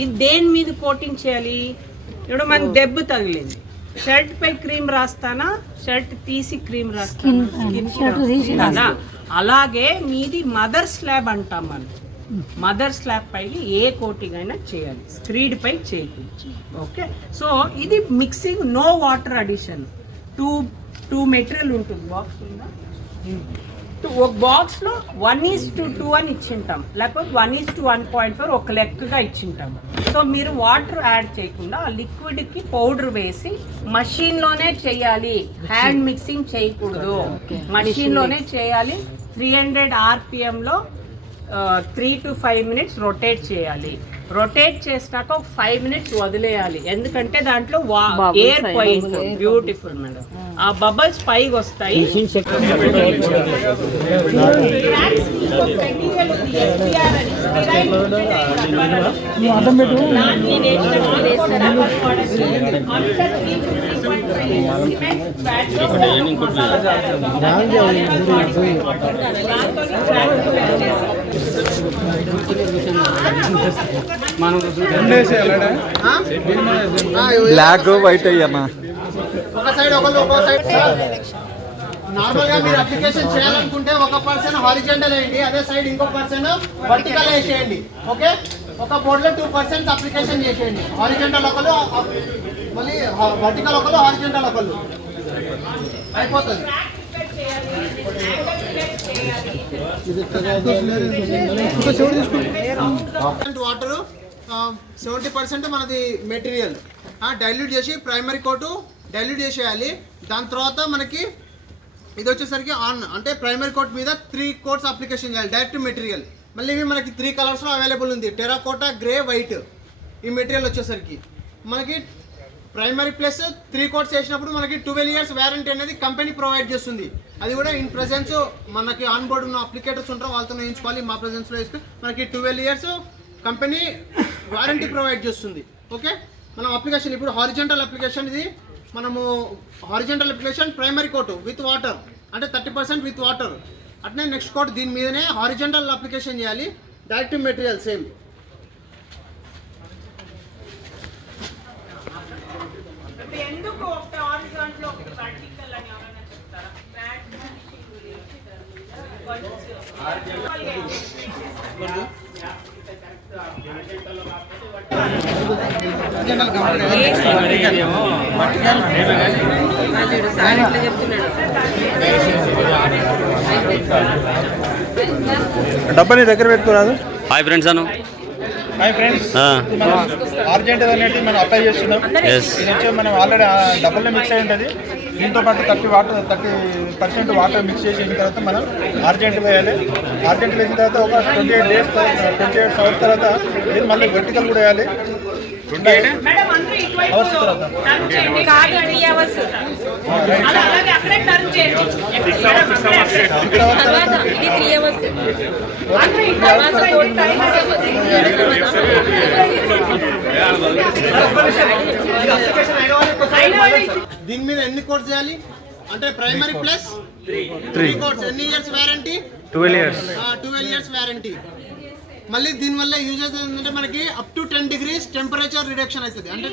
ఇది దేని మీద కోటింగ్ చేయాలి? ఇప్పుడు మన దెబ్బ తగిలింది, షర్ట్ పై క్రీమ్ రాస్తానా, షర్ట్ తీసి క్రీమ్ రాస్తానా? అలాగే మీది మదర్ స్లాబ్ అంటాం మనం. మదర్ స్లాబ్ పై ఏ కోటింగ్ అయినా చేయాలి, స్క్రీడ్ పై చేయకూడదు. ఓకే, సో ఇది mixing, no water addition. Two material ఉంటుంది బాక్స్ ఉందా, ఒక బాక్స్లో 1:2 అని ఇచ్చింటాం, లేకపోతే 1:1.4 ఒక లెక్కగా ఇచ్చింటాం. సో మీరు వాటర్ యాడ్ చేయకుండా ఆ లిక్విడ్కి పౌడర్ వేసి మషీన్లోనే చేయాలి, హ్యాండ్ మిక్సింగ్ చేయకూడదు, మషీన్లోనే చేయాలి. 300 RPMలో 3 to 5 minutes రొటేట్ చేయాలి. రొటేట్ చేసినాక ఒక 5 minutes వదిలేయాలి, ఎందుకంటే దాంట్లో ఎయిర్ పోయింది. బ్యూటిఫుల్ మేడం, ఆ బబల్స్ పైకి వస్తాయి. బ్లాక్ వైట్ అయ్యన్నా ఒక సైడ్ ఒక సైడ్. నార్మల్ గా మీరు అప్లికేషన్ చేయాలనుకుంటే ఒక పర్సన్ హారిజాంటల్ వేయండి, అదే సైడ్ ఇంకో పర్సన్ వర్టికల్ వేసేయండి. ఓకే, ఒక బోర్డ్ లో 2 persons అప్లికేషన్ చేసేయండి. హారిజాంటల్ ఒకళ్ళు, మళ్ళీ వర్టికల్ ఒకళ్ళు, హారిజాంటల్ ఒకళ్ళు, అయిపోతుంది. వాటర్ 70% మనది మెటీరియల్ డైల్యూట్ చేసి ప్రైమరీ కోటు డైల్యూట్ చేసేయాలి. దాని తర్వాత మనకి ఇది వచ్చేసరికి ఆన్ అంటే ప్రైమరీ కోట్ మీద 3 coats అప్లికేషన్ చేయాలి, డైరెక్ట్ మెటీరియల్. మళ్ళీ ఇవి మనకి 3 colorsలో అవైలబుల్ ఉంది, టెరాకోటా, గ్రే, వైట్. ఈ మెటీరియల్ వచ్చేసరికి మనకి ప్రైమరీ ప్లస్ 3 coats వేసినప్పుడు మనకి 12 years వారంటీ అనేది కంపెనీ ప్రొవైడ్ చేస్తుంది. అది కూడా ఇన్ ప్రెజెన్స్ మనకి ఆన్ బోర్డ్ ఉన్న అప్లికేటర్స్ ఉంటారు, వాళ్ళతో వేయించుకోవాలి. మా ప్రెజెన్స్లో వేస్తే మనకి 12 years కంపెనీ వారంటీ ప్రొవైడ్ చేస్తుంది. ఓకే, మనం అప్లికేషన్ ఇప్పుడు హారిజాంటల్ అప్లికేషన్, ఇది మనము horizontal application primary coat with water అంటే 30% విత్ వాటర్. అట్నే నెక్స్ట్ కోట్ దీని మీదనే హారిజాంటల్ అప్లికేషన్ చేయాలి, డైరెక్ట్ మెటీరియల్ సేమ్. డబ్బని దగ్గర పెట్టుకోరాదు. Hi friends Anu. Hi friends, urgent అనేది మనం అప్లై చేస్తున్నాం. ఇది వచ్చి మనం ఆల్రెడీ డబ్బుల్లో మిక్స్ అయి ఉంటుంది. దీంతో పాటు 30% వాటర్ మిక్స్ చేసిన తర్వాత మనం అర్జెంట్ వేయాలి. అర్జెంట్ వేసిన తర్వాత ఒక 28 days 28 hours తర్వాత దీన్ని మళ్ళీ వెర్టికల్ కూడా వేయాలి. 28 hours తర్వాత దీని మీద ఎన్ని కోట్స్ చేయాలి అంటే ప్రైమరీ ప్లస్ 3 కోట్స్. ఎన్ని ఇయర్స్ వారంటీ? 12 years warranty. మళ్ళీ దీనివల్ల యూజెస్ ఏంటంటే మనకి up to 10 degrees temperature reduction అవుతుంది. అంటే